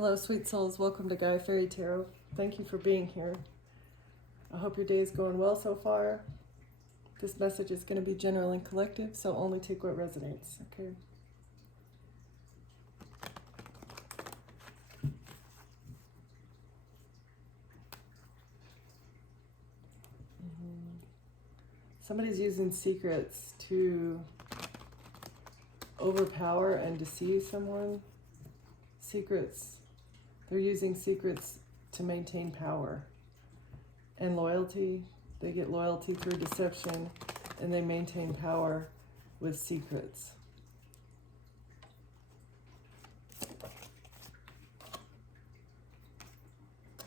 Hello, sweet souls. Welcome to Gaia Fairy Tarot. Thank you for being here. I hope your day is going well so far. This message is going to be general and collective, so only take what resonates, okay? Somebody's using secrets to overpower and deceive someone. Secrets. They're using secrets to maintain power and loyalty. They get loyalty through deception, and they maintain power with secrets.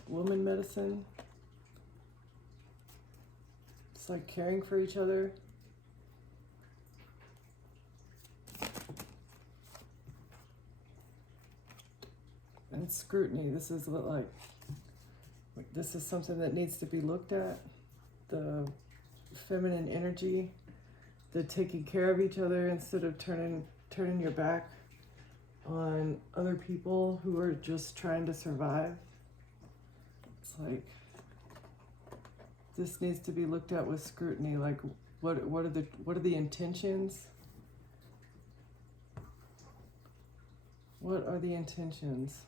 Woman medicine. It's like caring for each other. And scrutiny. This is something that needs to be looked at. The feminine energy, the taking care of each other instead of turning your back on other people who are just trying to survive. It's like this needs to be looked at with scrutiny. Like, what are the intentions? What are the intentions?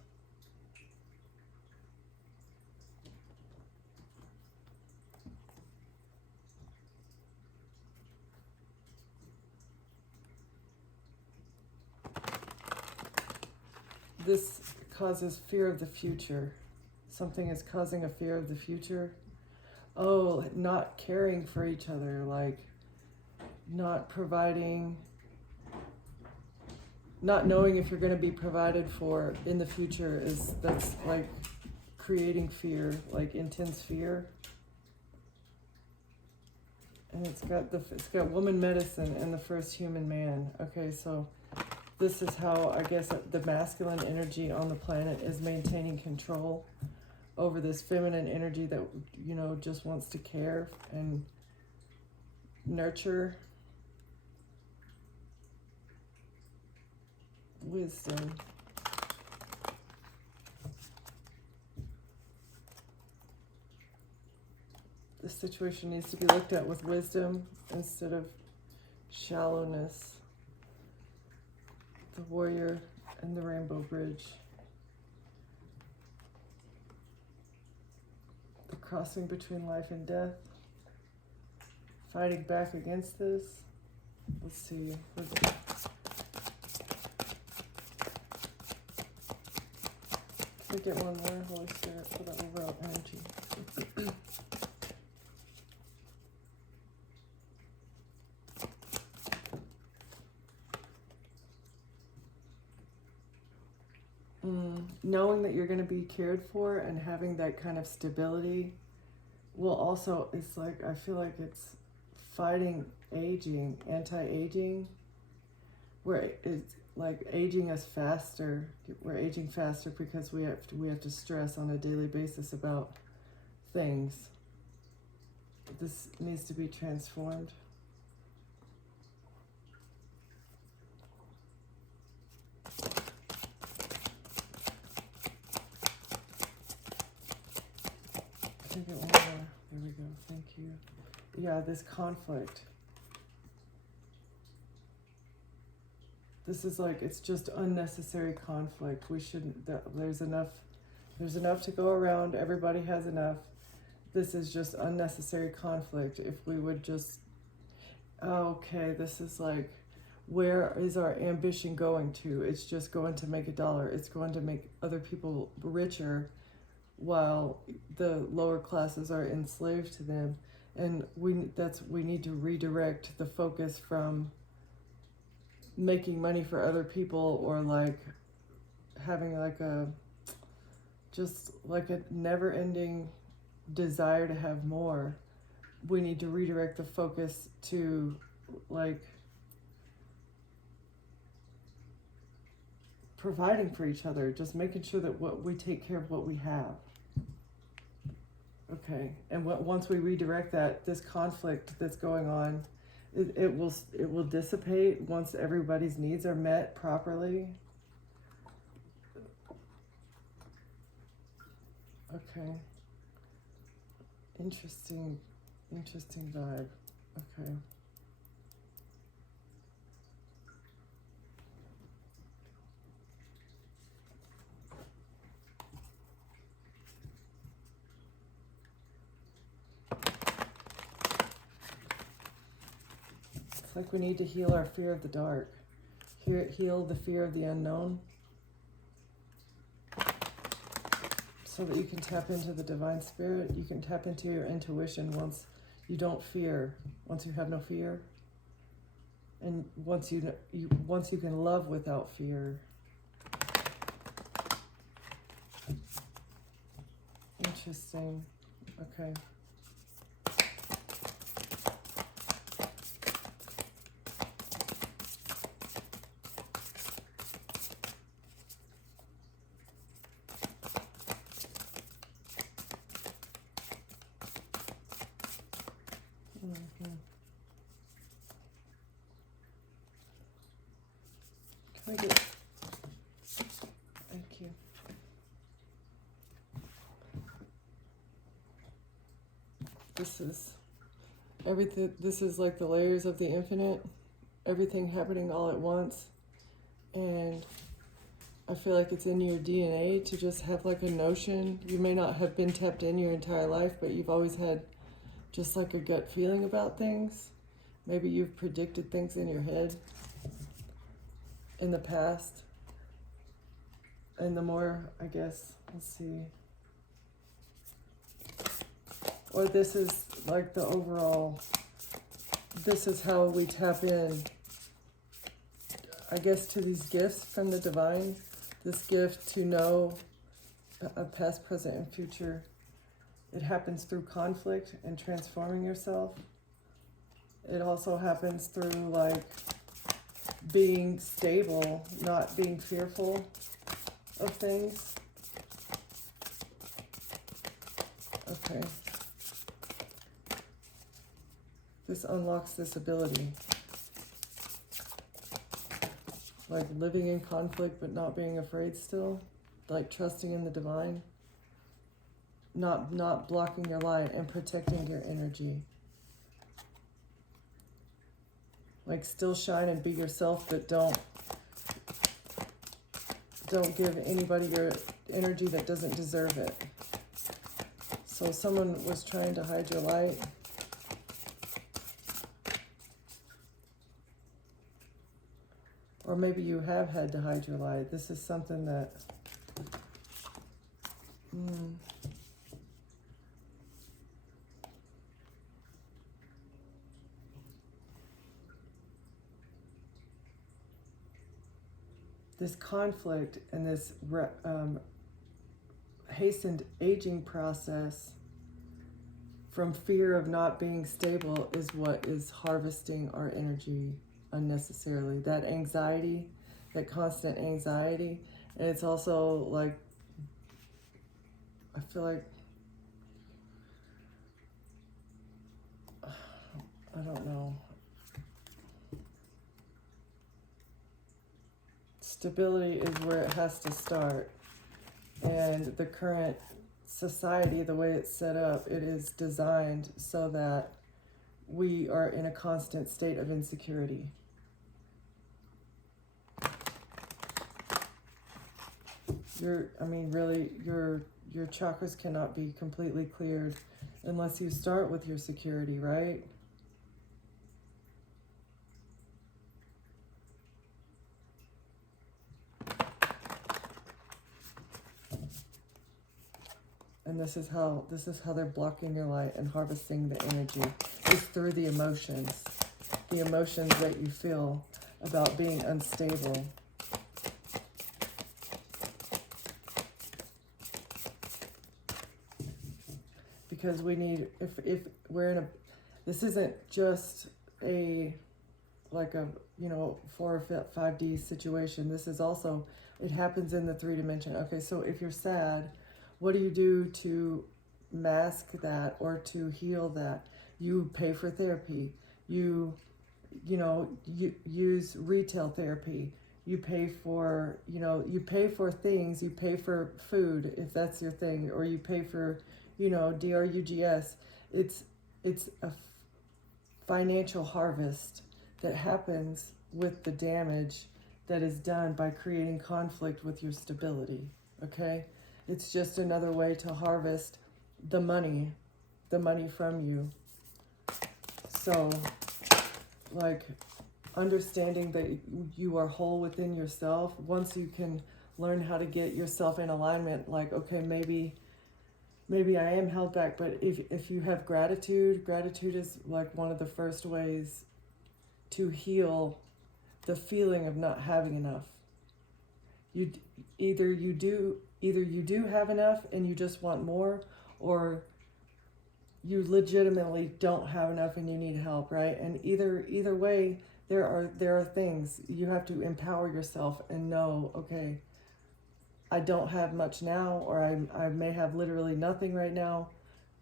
This causes fear of the future. Something is causing a fear of the future. Oh, not caring for each other, like not providing, not knowing if you're going to be provided for in the future that's like creating fear, like intense fear. And it's got woman medicine and the first human man. Okay, so this is how, I guess, the masculine energy on the planet is maintaining control over this feminine energy that, just wants to care and nurture. Wisdom. The situation needs to be looked at with wisdom instead of shallowness. The warrior and the rainbow bridge. The crossing between life and death. Fighting back against this. Let's see. Can I get one more, Holy Spirit, for the overall energy? Knowing that you're going to be cared for and having that kind of stability will also, it's like, I feel like it's fighting aging, anti-aging, where it's like aging us faster. We're aging faster because we have to stress on a daily basis about things. This needs to be transformed. Get one more. There we go. Thank you. Yeah, this conflict. This is like, it's just unnecessary conflict. We shouldn't, there's enough to go around. Everybody has enough. This is just unnecessary conflict. If we would just, okay, this is like, where is our ambition going to? It's just going to make $1. It's going to make other people richer, while the lower classes are enslaved to them. And we need to redirect the focus from making money for other people, or like having like a never-ending desire to have more. We need to redirect the focus to like providing for each other, just making sure that we take care of what we have. Okay, and once we redirect that, this conflict that's going on, it will dissipate once everybody's needs are met properly. Okay. Interesting vibe. Okay. It's like we need to heal our fear of the dark. Heal the fear of the unknown, so that you can tap into the divine spirit. You can tap into your intuition once you don't fear, once you have no fear, and once you can love without fear. Interesting. Okay. Mm-hmm. Can I get... Thank you. This is everything. This is like the layers of the infinite. Everything happening all at once. And I feel like it's in your DNA to just have like a notion. You may not have been tapped in your entire life, but you've always had just like a gut feeling about things. Maybe you've predicted things in your head in the past. And the more, I guess, let's see. Or this is like the overall, this is how we tap in, I guess, to these gifts from the divine. This gift to know a past, present, and future. It happens through conflict and transforming yourself. It also happens through like being stable, not being fearful of things. Okay. This unlocks this ability. Like living in conflict but not being afraid still. Like trusting in the divine. Not blocking your light and protecting your energy. Like still shine and be yourself, but don't give anybody your energy that doesn't deserve it. So someone was trying to hide your light. Or maybe you have had to hide your light. This is something that... This conflict and this hastened aging process from fear of not being stable is what is harvesting our energy unnecessarily. That anxiety, that constant anxiety. And it's also like, I feel like, I don't know. Stability is where it has to start. And the current society, the way it's set up, it is designed so that we are in a constant state of insecurity. Your chakras cannot be completely cleared unless you start with your security, right? And this is how they're blocking your light and harvesting the energy, is through the emotions that you feel about being unstable. Because we need, if we're in a, this isn't just a, like a, 4 or 5D situation. This is also, it happens in the 3 dimension. Okay, so if you're sad, what do you do to mask that or to heal that? You pay for therapy. You use retail therapy. You pay for, you pay for things, you pay for food if that's your thing, or you pay for, DRUGS. It's a financial harvest that happens with the damage that is done by creating conflict with your stability, okay? It's just another way to harvest the money from you. So, like, understanding that you are whole within yourself, once you can learn how to get yourself in alignment, like, okay, maybe I am held back, but if you have gratitude is like one of the first ways to heal the feeling of not having enough. Either you do have enough and you just want more, or you legitimately don't have enough and you need help, right? And either way, there are things you have to empower yourself and know, okay, I don't have much now, or I may have literally nothing right now,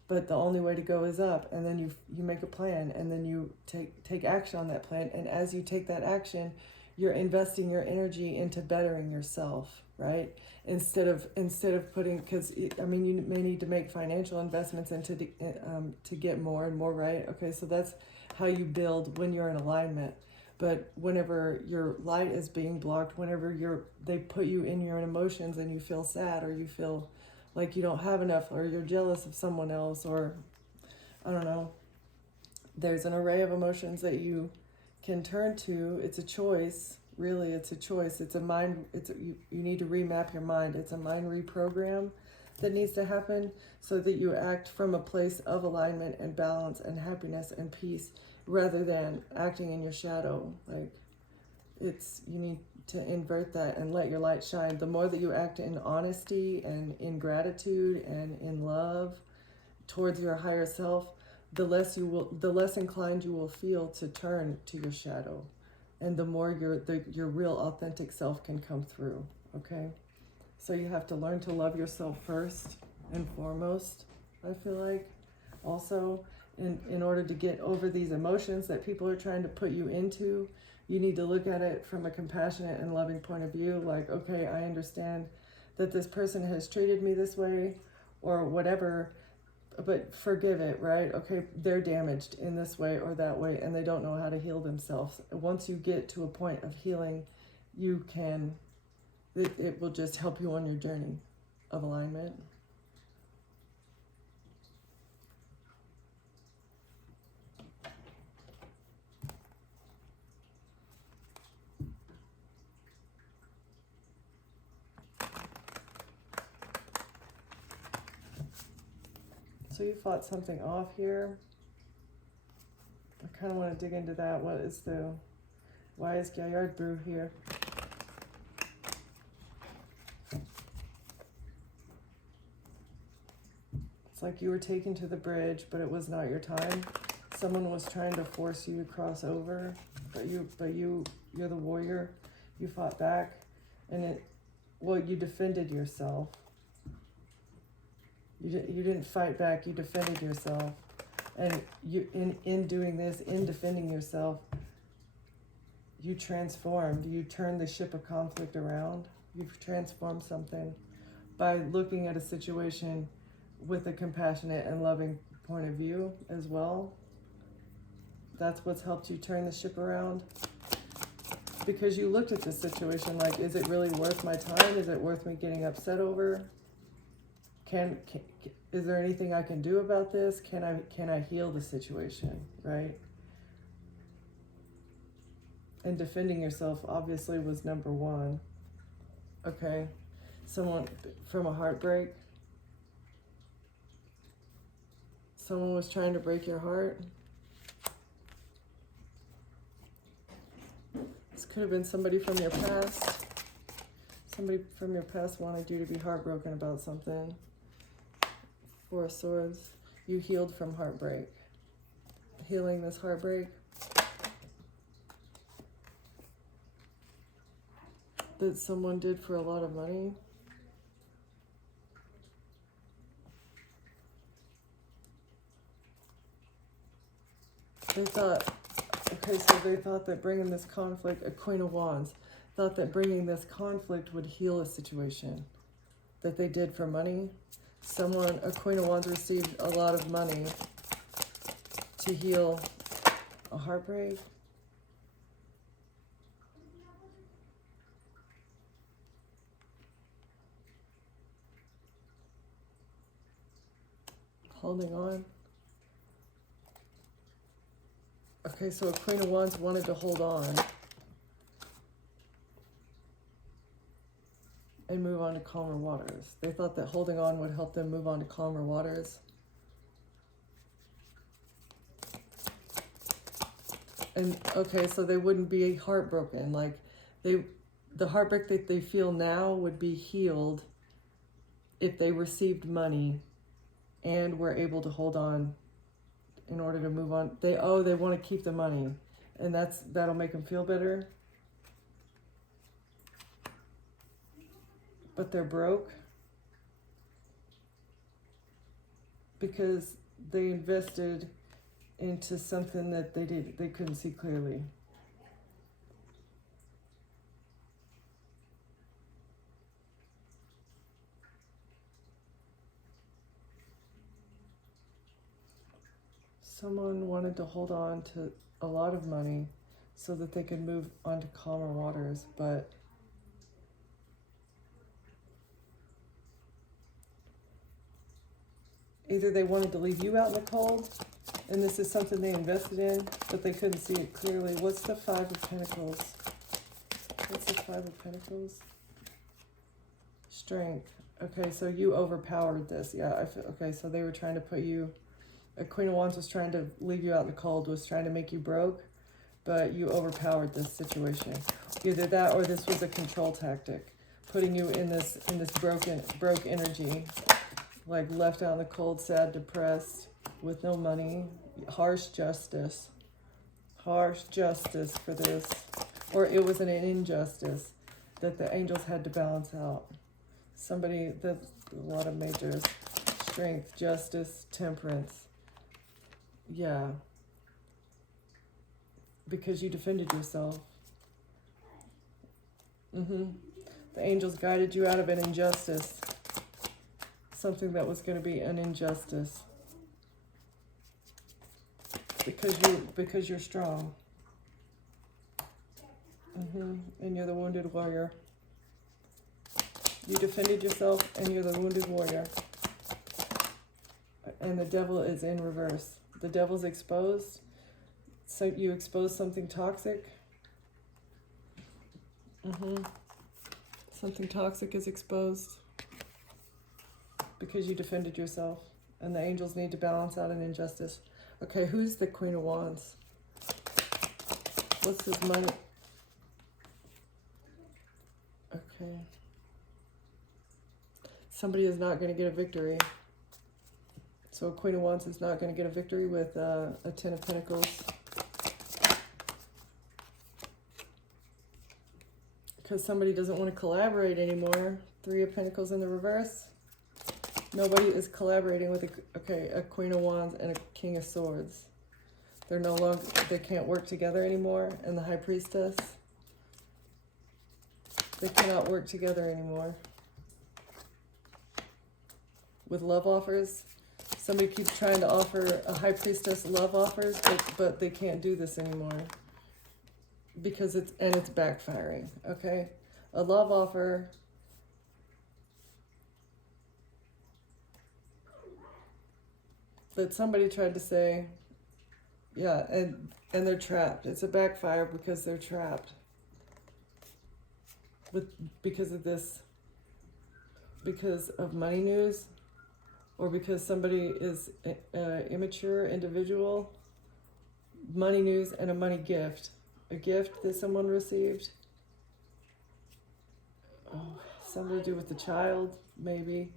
but the only way to go is up. And then you make a plan, and then you take action on that plan. And as you take that action, you're investing your energy into bettering yourself, right? Instead of putting, because I mean, you may need to make financial investments into to get more and more, right? Okay, so that's how you build when you're in alignment. But whenever your light is being blocked, whenever they put you in your emotions and you feel sad, or you feel like you don't have enough, or you're jealous of someone else, or I don't know, there's an array of emotions that you can turn to. It's a choice, really. It's a choice. It's a mind. You need to remap your mind. It's a mind reprogram that needs to happen so that you act from a place of alignment and balance and happiness and peace, rather than acting in your shadow. Like, you need to invert that and let your light shine. The more that you act in honesty and in gratitude and in love towards your higher self, the less inclined you will feel to turn to your shadow, and the more your real authentic self can come through. Okay, so you have to learn to love yourself first and foremost, I feel like. Also, in order to get over these emotions that people are trying to put you into, you need to look at it from a compassionate and loving point of view. Like, okay, I understand that this person has treated me this way or whatever, but forgive it, right? Okay, they're damaged in this way or that way, and they don't know how to heal themselves. Once you get to a point of healing, it will just help you on your journey of alignment. So you fought something off here. I kind of want to dig into that. Why is Gaillard Brew here? It's like you were taken to the bridge, but it was not your time. Someone was trying to force you to cross over, but you're the warrior. You fought back, and you defended yourself. You didn't fight back, you defended yourself. And you in doing this, in defending yourself, you transformed. You turned the ship of conflict around. You've transformed something by looking at a situation with a compassionate and loving point of view as well. That's what's helped you turn the ship around. Because you looked at the situation like, is it really worth my time? Is it worth me getting upset over? Is there anything I can do about this? Can I heal the situation, right? And defending yourself obviously was number one. Okay, someone from a heartbreak. Someone was trying to break your heart. This could have been somebody from your past. Somebody from your past wanted you to be heartbroken about something. Four of Swords. You healed from heartbreak. Healing this heartbreak. That someone did for a lot of money. They thought that bringing this conflict, a Queen of Wands, thought that bringing this conflict would heal a situation that they did for money. Someone, a Queen of Wands, received a lot of money to heal a heartbreak. Holding on. Okay, so a Queen of Wands wanted to hold on and move on to calmer waters. They thought that holding on would help them move on to calmer waters. And okay, so they wouldn't be heartbroken. Like the heartbreak that they feel now would be healed if they received money and were able to hold on in order to move on. They want to keep the money, and that'll make them feel better. But they're broke because they invested into something that they couldn't see clearly. Someone wanted to hold on to a lot of money so that they could move on to calmer waters, but either they wanted to leave you out in the cold, and this is something they invested in, but they couldn't see it clearly. What's the Five of Pentacles? What's the Five of Pentacles? Strength. Okay, so you overpowered this. Yeah, I feel, okay, so they were trying to put you, a Queen of Wands was trying to leave you out in the cold, was trying to make you broke, but you overpowered this situation. Either that or this was a control tactic, putting you in this broke energy, like left out in the cold, sad, depressed, with no money. Harsh justice for this. Or it was an injustice that the angels had to balance out. Somebody, that's a lot of majors. Strength, justice, temperance. Yeah. Because you defended yourself. The angels guided you out of an injustice. Something that was going to be an injustice. Because you're strong. And you're the wounded warrior. You defended yourself and you're the wounded warrior. And the devil is in reverse. The devil's exposed. So you expose something toxic. Something toxic is exposed because you defended yourself. And the angels need to balance out an injustice. Okay, who's the Queen of Wands? What's this money? Okay. Somebody is not going to get a victory. So Queen of Wands is not going to get a victory with a Ten of Pentacles. Because somebody doesn't want to collaborate anymore. Three of Pentacles in the reverse. Nobody is collaborating with a Queen of Wands and a King of Swords. They're no longer, they can't work together anymore. And the High Priestess. They cannot work together anymore. With love offers. Somebody keeps trying to offer a High Priestess love offers, but they can't do this anymore. Because it's backfiring, okay? A love offer that somebody tried to say, yeah, and they're trapped. It's a backfire because they're trapped. Because of this, because of money news, or because somebody is an immature individual. Money news and a money gift. A gift that someone received. Oh, something to do with the child, maybe.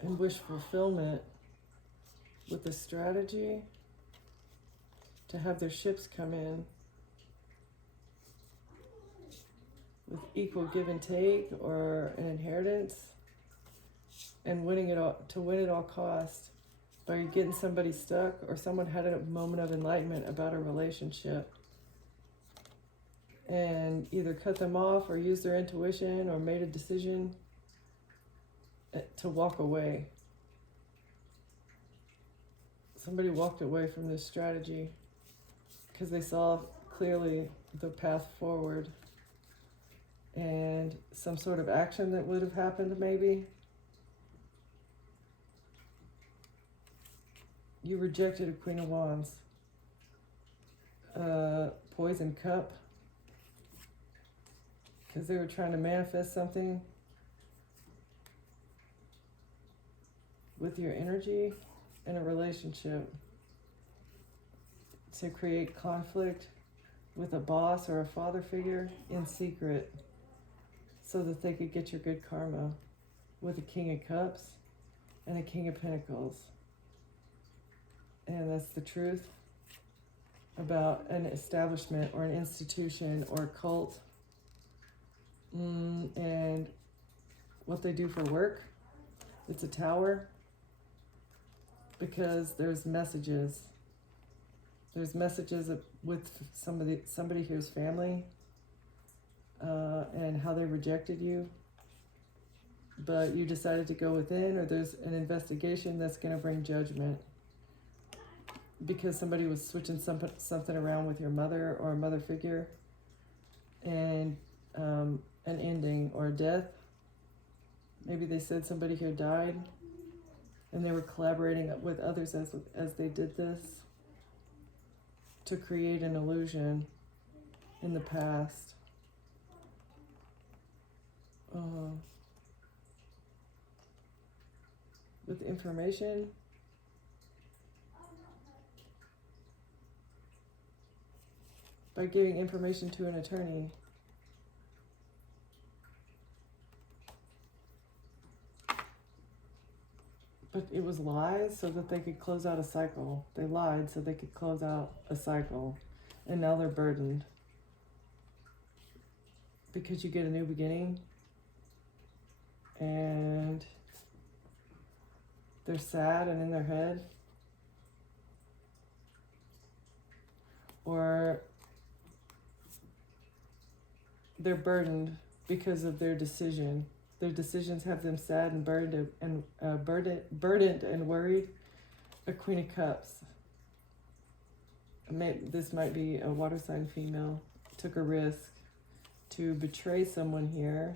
And wish fulfillment with a strategy to have their ships come in with equal give and take or an inheritance, and winning it all, to win at all cost. by getting somebody stuck, or someone had a moment of enlightenment about a relationship and either cut them off or used their intuition or made a decision to walk away. Somebody walked away from this strategy because they saw clearly the path forward and some sort of action that would have happened maybe. You rejected a Queen of Wands. Poison cup. Because they were trying to manifest something with your energy in a relationship to create conflict with a boss or a father figure in secret so that they could get your good karma with a King of Cups and a King of Pentacles. And that's the truth about an establishment or an institution or a cult. And what they do for work. It's a tower because there's messages. There's messages with somebody here's family and how they rejected you. But you decided to go within, or there's an investigation that's going to bring judgment because somebody was switching something around with your mother or a mother figure, and an ending or a death. Maybe they said somebody here died and they were collaborating with others as they did this to create an illusion in the past. With information, by giving information to an attorney. But it was lies so that they could close out a cycle. They lied so they could close out a cycle. And now they're burdened. Because you get a new beginning. And they're sad and in their head. Or they're burdened because of their decision. Their decisions have them sad and burdened and worried. A Queen of Cups. This might be a water sign female. Took a risk to betray someone here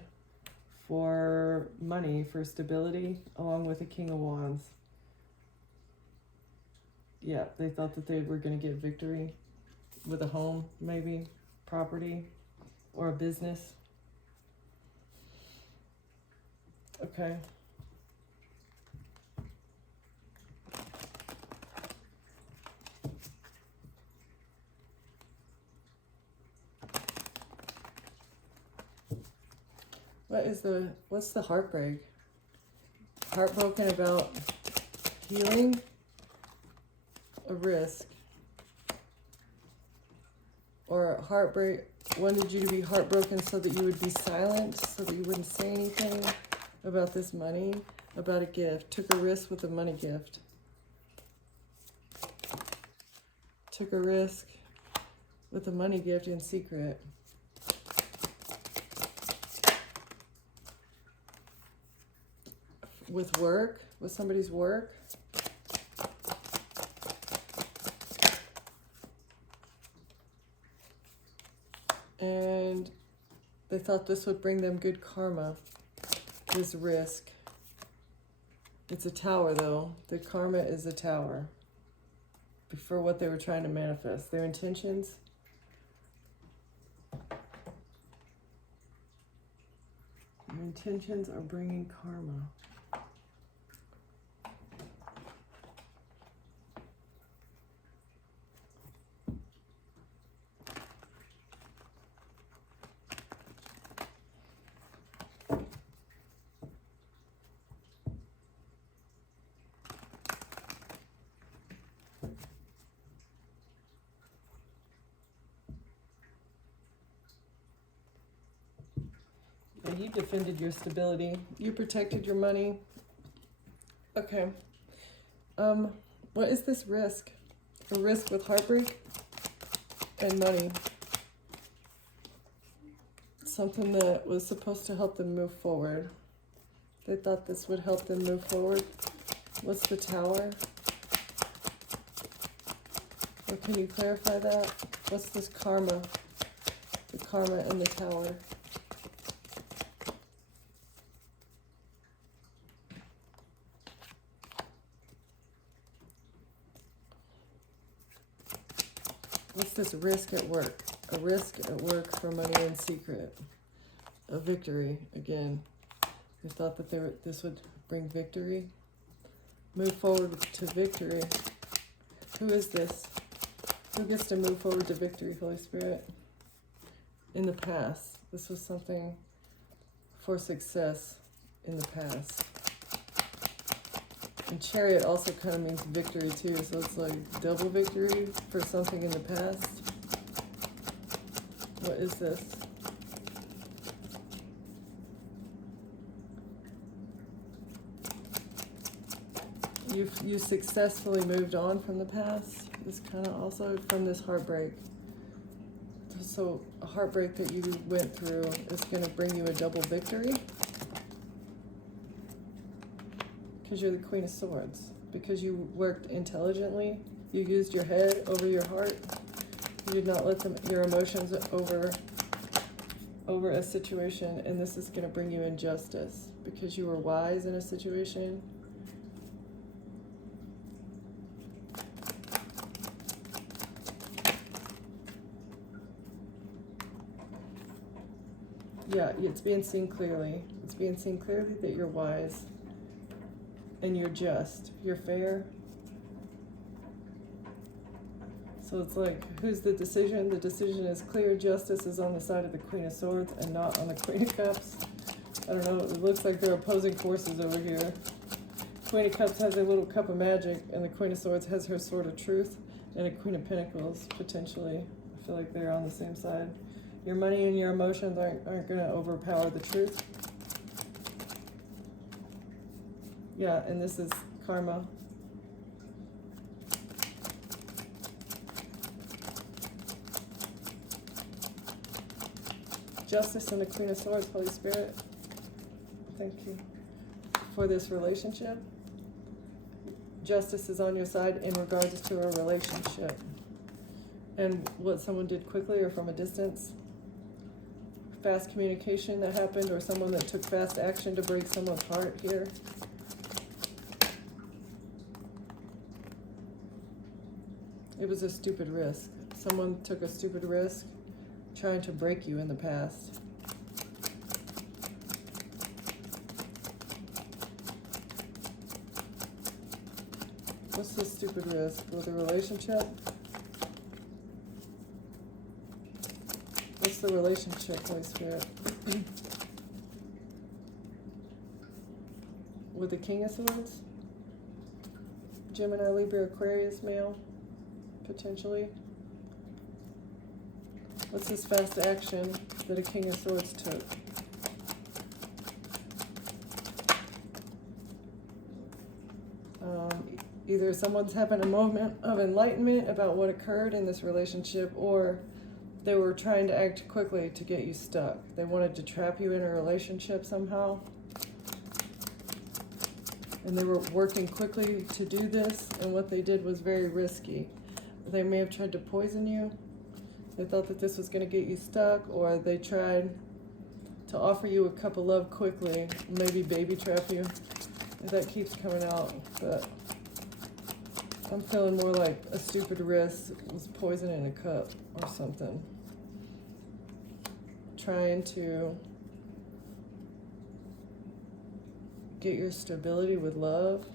for money, for stability, along with a King of Wands. Yeah, they thought that they were going to get victory with a home, maybe, property, or a business. Okay. What's the heartbreak? Heartbroken about healing? A risk? Or heartbreak wanted you to be heartbroken so that you would be silent, so that you wouldn't say anything about this money, about a gift. Took a risk with a money gift. Took a risk with a money gift in secret. With work, with somebody's work. And they thought this would bring them good karma, this risk. It's a tower though. The karma is a tower for what they were trying to manifest. Their intentions. Your intentions are bringing karma. You defended your stability. You protected your money. Okay. What is this risk? A risk with heartbreak and money. Something that was supposed to help them move forward. They thought this would help them move forward. What's the Tower? Or can you clarify that? What's this karma? The karma and the Tower. What's this risk at work? A risk at work for money in secret. A victory, again. They thought that this would bring victory. Move forward to victory. Who is this? Who gets to move forward to victory, Holy Spirit? In the past. This was something for success in the past. And Chariot also kind of means victory too, so it's like double victory for something in the past. What is this? You successfully moved on from the past. This kind of also from this heartbreak. So a heartbreak that you went through is going to bring you a double victory. Because you're the Queen of Swords. Because you worked intelligently. You used your head over your heart. You did not let your emotions over a situation. And this is going to bring you injustice. Because you were wise in a situation. Yeah, it's being seen clearly. It's being seen clearly that you're wise. And you're just. You're fair. So it's like, who's the decision? The decision is clear. Justice is on the side of the Queen of Swords and not on the Queen of Cups. I don't know. It looks like they're opposing forces over here. Queen of Cups has a little cup of magic, and the Queen of Swords has her sword of truth, and a Queen of Pentacles, potentially. I feel like they're on the same side. Your money and your emotions aren't going to overpower the truth. Yeah, and this is karma. Justice and the Queen of Swords, Holy Spirit. Thank you for this relationship. Justice is on your side in regards to a relationship. And what someone did quickly or from a distance. Fast communication that happened, or someone that took fast action to break someone's heart here. It was a stupid risk. Someone took a stupid risk trying to break you in the past. What's the stupid risk? With a relationship? What's the relationship, Holy Spirit? With the King of Swords? Gemini, Libra, Aquarius, male, potentially. What's this fast action that a King of Swords took? Either someone's having a moment of enlightenment about what occurred in this relationship, or they were trying to act quickly to get you stuck. They wanted to trap you in a relationship somehow. And they were working quickly to do this, and what they did was very risky. They may have tried to poison you. They thought that this was going to get you stuck, or they tried to offer you a cup of love quickly, maybe baby trap you. That keeps coming out, but I'm feeling more like a stupid risk was poison in a cup or something. Trying to get your stability with love.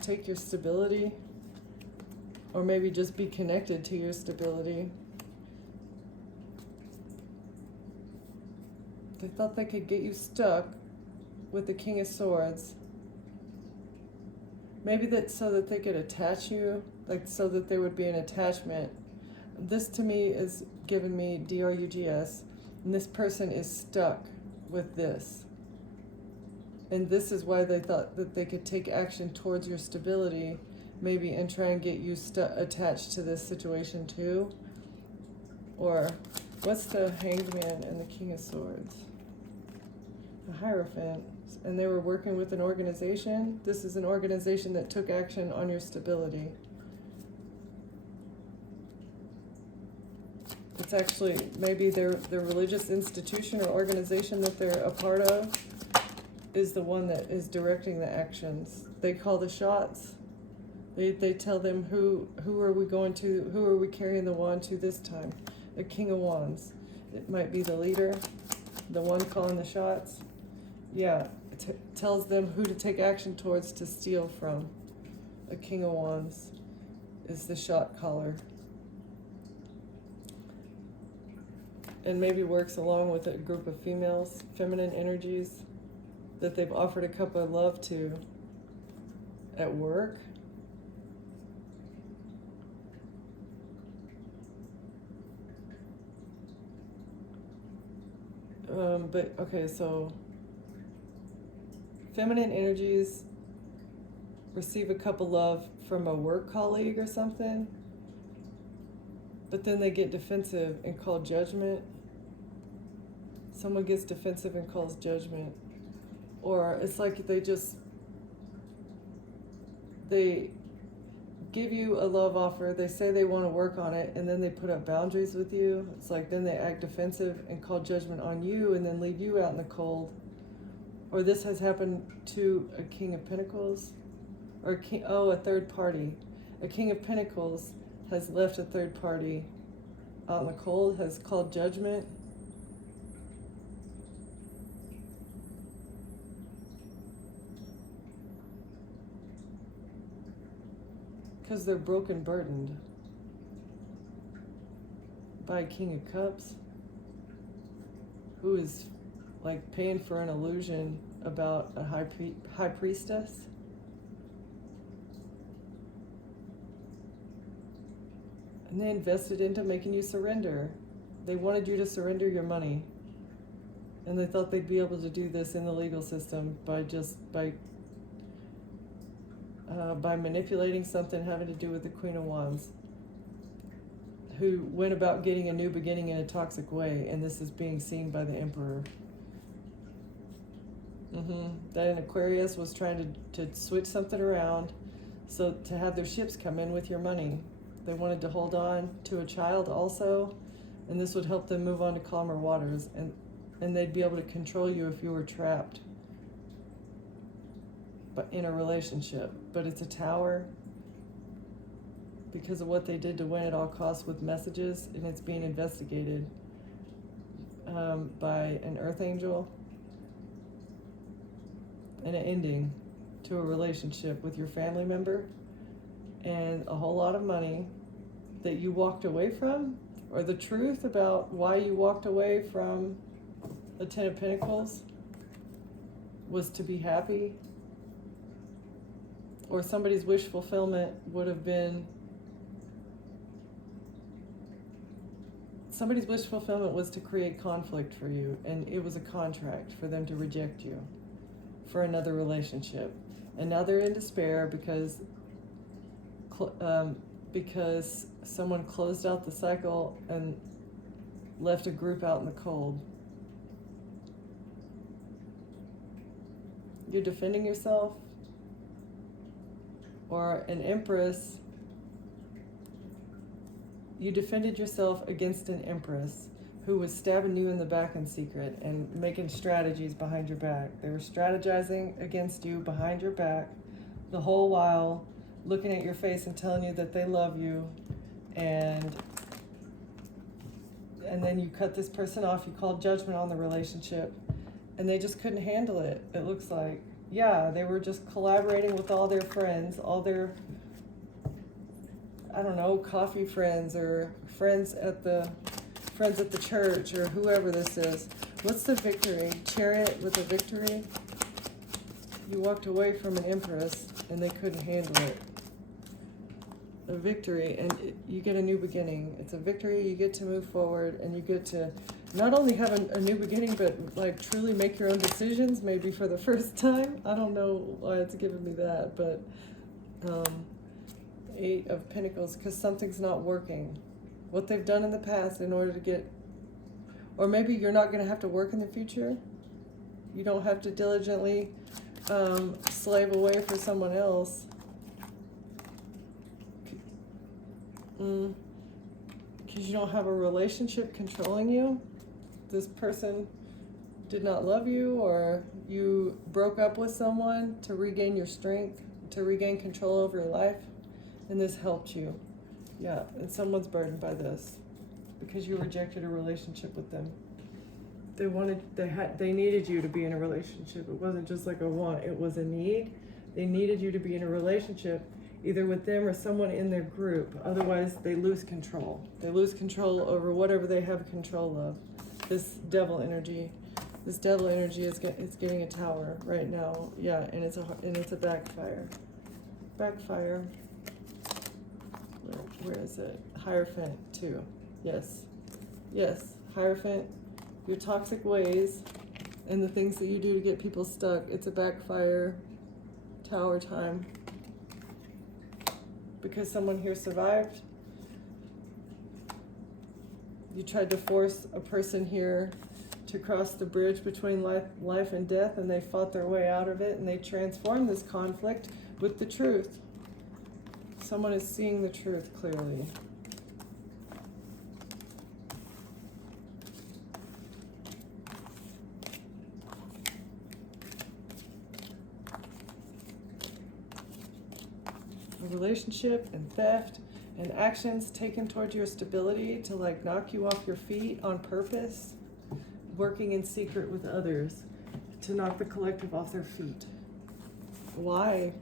Take your stability, or maybe just be connected to your stability. They thought they could get you stuck with the King of Swords. Maybe that so that they could attach you, like so that there would be an attachment. This to me is giving me drugs, and this person is stuck with this. And this is why they thought that they could take action towards your stability, maybe, and try and get you attached to this situation too. Or what's the Hanged Man and the King of Swords? The Hierophant. And they were working with an organization. This is an organization that took action on your stability. It's actually maybe their religious institution or organization that they're a part of is the one that is directing the actions. They call the shots. They tell them who are we going to, who are we carrying the wand to this time? A King of Wands. It might be the leader, the one calling the shots. Yeah, it tells them who to take action towards to steal from. A King of Wands is the shot caller. And maybe works along with a group of females, feminine energies, that they've offered a cup of love to at work. But okay, so feminine energies receive a cup of love from a work colleague or something, but then they get defensive and call judgment. Someone gets defensive and calls judgment. Or it's like they give you a love offer, they say they want to work on it, and then they put up boundaries with you. It's like then they act defensive and call judgment on you and then leave you out in the cold. Or this has happened to a King of Pentacles, or a third party. A King of Pentacles has left a third party out in the cold, has called judgment. Because they're broken burdened by a King of Cups, who is like paying for an illusion about a high priestess. And they invested into making you surrender. They wanted you to surrender your money. And they thought they'd be able to do this in the legal system by manipulating something having to do with the Queen of Wands, who went about getting a new beginning in a toxic way, and this is being seen by the Emperor. That an Aquarius was trying to switch something around, so to have their ships come in with your money. They wanted to hold on to a child also, and this would help them move on to calmer waters, and they'd be able to control you if you were trapped but in a relationship. But it's a tower because of what they did to win at all costs with messages, and it's being investigated by an earth angel, and an ending to a relationship with your family member, and a whole lot of money that you walked away from, or the truth about why you walked away from the Ten of Pentacles was to be happy, or somebody's wish fulfillment would have been, somebody's wish fulfillment was to create conflict for you, and it was a contract for them to reject you for another relationship. And now they're in despair because someone closed out the cycle and left a group out in the cold. You're defending yourself. Or an Empress, you defended yourself against an Empress who was stabbing you in the back in secret and making strategies behind your back. They were strategizing against you behind your back the whole while, looking at your face and telling you that they love you, and then you cut this person off, you called judgment on the relationship, and they just couldn't handle it, it looks like. Yeah, they were just collaborating with all their friends, all their, I don't know, coffee friends or friends at the church or whoever this is. What's the victory? Chariot with a victory? You walked away from an Empress and they couldn't handle it. A victory, and you get a new beginning. It's a victory, you get to move forward, and you get to not only have a new beginning, but like truly make your own decisions, maybe for the first time. I don't know why it's giving me that, but 8 of Pentacles, because something's not working. What they've done in the past in order to get, or maybe you're not going to have to work in the future. You don't have to diligently slave away for someone else. Because you don't have a relationship controlling you. This person did not love you, or you broke up with someone to regain your strength, to regain control over your life, and this helped you. Yeah, and someone's burdened by this because you rejected a relationship with them. They needed you to be in a relationship. It wasn't just like a want, it was a need. They needed you to be in a relationship, either with them or someone in their group. Otherwise, they lose control. They lose control over whatever they have control of. This devil energy is getting a tower right now. Yeah, and it's a backfire. Backfire. Where is it? Hierophant 2. Yes. Yes, Hierophant. Your toxic ways and the things that you do to get people stuck. It's a backfire. Tower time. Because someone here survived. You tried to force a person here to cross the bridge between life and death, and they fought their way out of it, and they transformed this conflict with the truth. Someone is seeing the truth clearly. A relationship and theft and actions taken towards your stability to like knock you off your feet on purpose, working in secret with others to knock the collective off their feet. Why?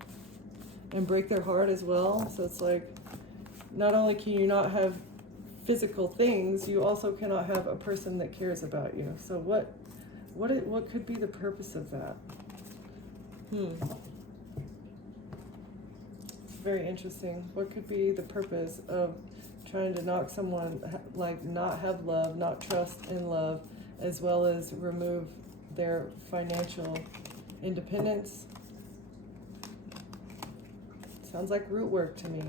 And break their heart as well. So it's like, not only can you not have physical things, you also cannot have a person that cares about you. So what could be the purpose of that? Very interesting. What could be the purpose of trying to knock someone, like not have love, not trust in love, as well as remove their financial independence? Sounds like root work to me.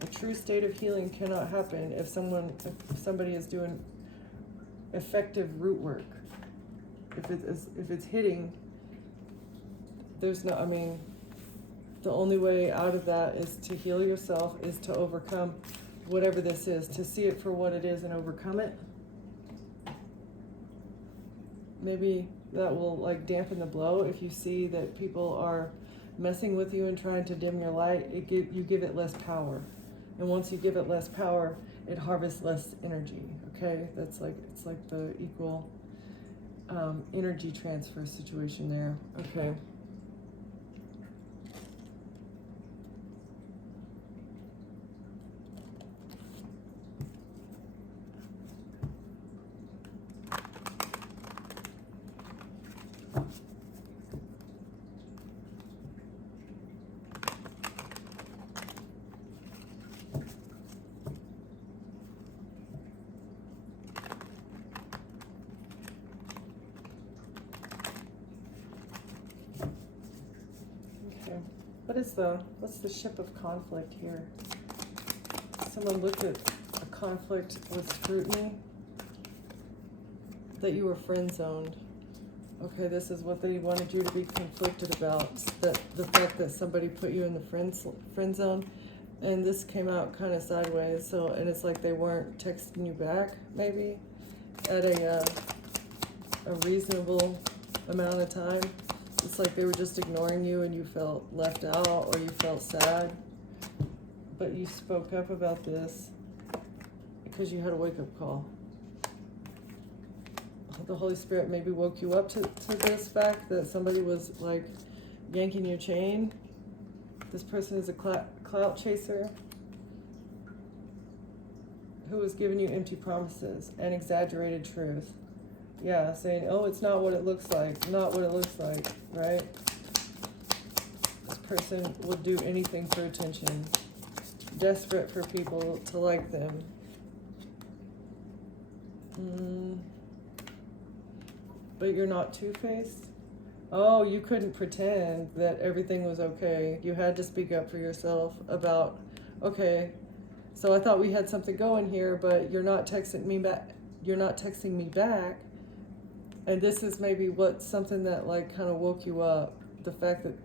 A true state of healing cannot happen if somebody is doing effective root work. If it's hitting, there's no, the only way out of that is to heal yourself, is to overcome whatever this is, to see it for what it is and overcome it. Maybe that will like dampen the blow. If you see that people are messing with you and trying to dim your light, you give it less power. And once you give it less power, it harvests less energy. Okay, it's like the equal energy transfer situation there. Okay. What's the ship of conflict here? Someone looked at a conflict with scrutiny, that you were friend zoned. Okay, this is what they wanted you to be conflicted about, that the fact that somebody put you in the friend zone, and this came out kind of sideways. So, and it's like they weren't texting you back, maybe at a reasonable amount of time. It's like they were just ignoring you and you felt left out, or you felt sad. But you spoke up about this because you had a wake-up call. The Holy Spirit maybe woke you up to this fact that somebody was like yanking your chain. This person is a clout chaser who was giving you empty promises and exaggerated truth. Yeah, saying, oh, it's not what it looks like, not what it looks like, right? This person will do anything for attention. desperate for people to like them. But you're not two-faced? Oh, you couldn't pretend that everything was okay. You had to speak up for yourself about, okay, so I thought we had something going here, but you're not texting me back. You're not texting me back. And this is maybe something that like kind of woke you up. The fact that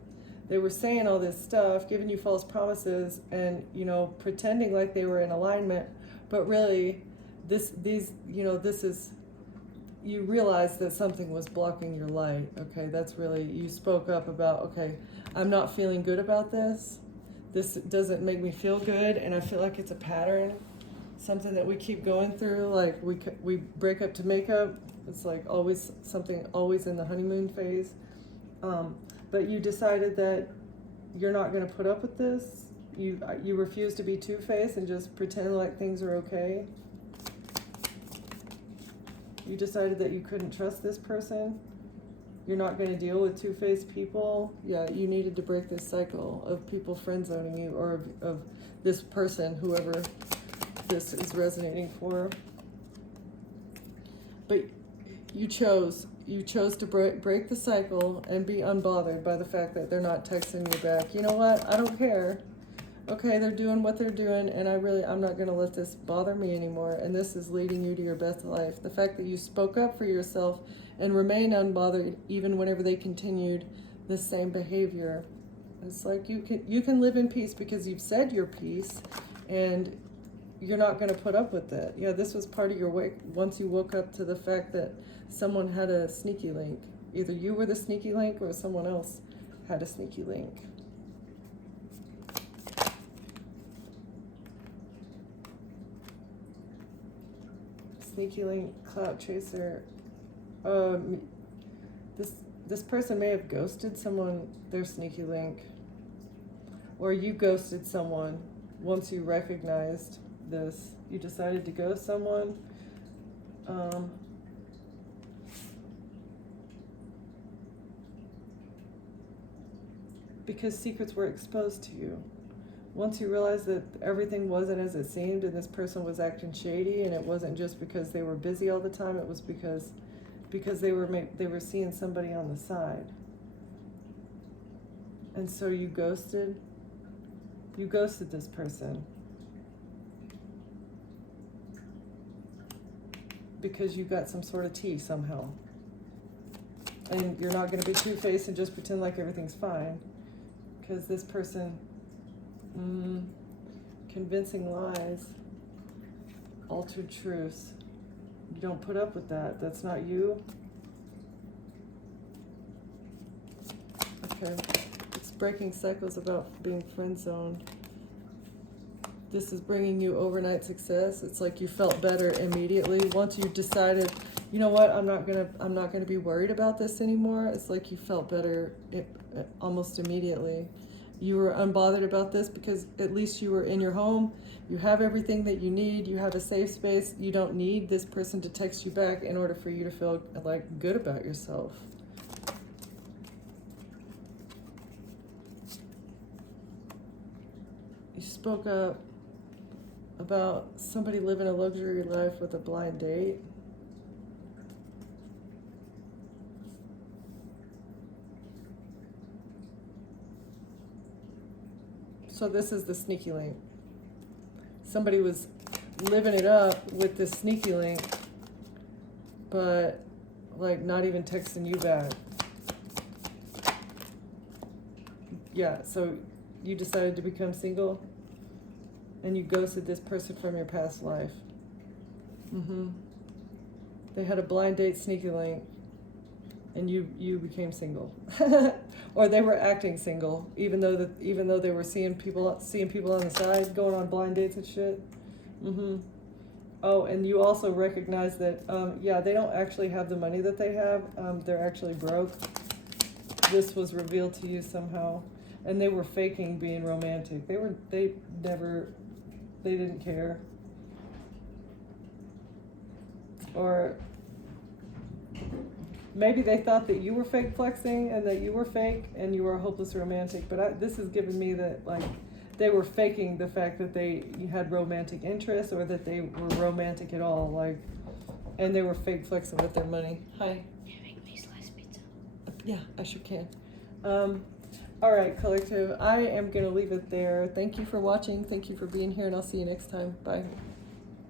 they were saying all this stuff, giving you false promises, and pretending like they were in alignment, but really, you realize that something was blocking your light. Okay, that's really, you spoke up about, okay, I'm not feeling good about this. This doesn't make me feel good, and I feel like it's a pattern, something that we keep going through. Like we break up to make up. It's like always something, always in the honeymoon phase. But you decided that you're not going to put up with this. You refuse to be two-faced and just pretend like things are okay. You decided that you couldn't trust this person. You're not going to deal with two-faced people. Yeah, you needed to break this cycle of people friend-zoning you, or of this person, whoever this is resonating for. But you chose to break the cycle and be unbothered by the fact that they're not texting you back. You know what? I don't care. Okay, they're doing what they're doing, and I'm not going to let this bother me anymore, and this is leading you to your best life. The fact that you spoke up for yourself and remained unbothered even whenever they continued the same behavior. It's like you can live in peace because you've said your piece, and you're not going to put up with it. Yeah, this was part of your wake once you woke up to the fact that someone had a sneaky link. Either you were the sneaky link or someone else had a sneaky link. Sneaky link, clout chaser. This person may have ghosted someone, their sneaky link, or you ghosted someone once you recognized this. You decided to ghost someone. Because secrets were exposed to you. Once you realized that everything wasn't as it seemed and this person was acting shady, and it wasn't just because they were busy all the time, it was because they were seeing somebody on the side. And so you ghosted this person because you got some sort of tea somehow. And you're not going to be two-faced and just pretend like everything's fine, because this person, convincing lies, altered truths. You don't put up with that. That's not you. Okay. It's breaking cycles about being friend-zoned. This is bringing you overnight success. It's like you felt better immediately once you decided, you know what, I'm not gonna be worried about this anymore. It's like you felt better almost immediately. You were unbothered about this because at least you were in your home. You have everything that you need. You have a safe space. You don't need this person to text you back in order for you to feel like good about yourself. You spoke up about somebody living a luxury life with a blind date. So this is the sneaky link. Somebody was living it up with this sneaky link, but like not even texting you back. Yeah, so you decided to become single and you ghosted this person from your past life. They had a blind date sneaky link and you became single. Or they were acting single, even though they were seeing people on the side, going on blind dates and shit. Oh, and you also recognize that, they don't actually have the money that they have. They're actually broke. This was revealed to you somehow, and they were faking being romantic. They didn't care. Or maybe they thought that you were fake flexing and that you were fake and you were a hopeless romantic. But this is giving me that, like, they were faking the fact that they had romantic interest or that they were romantic at all, like, and they were fake flexing with their money. Hi. Can you make me slice pizza? Yeah, I sure can. All right, collective, I am gonna leave it there. Thank you for watching. Thank you for being here, and I'll see you next time. Bye.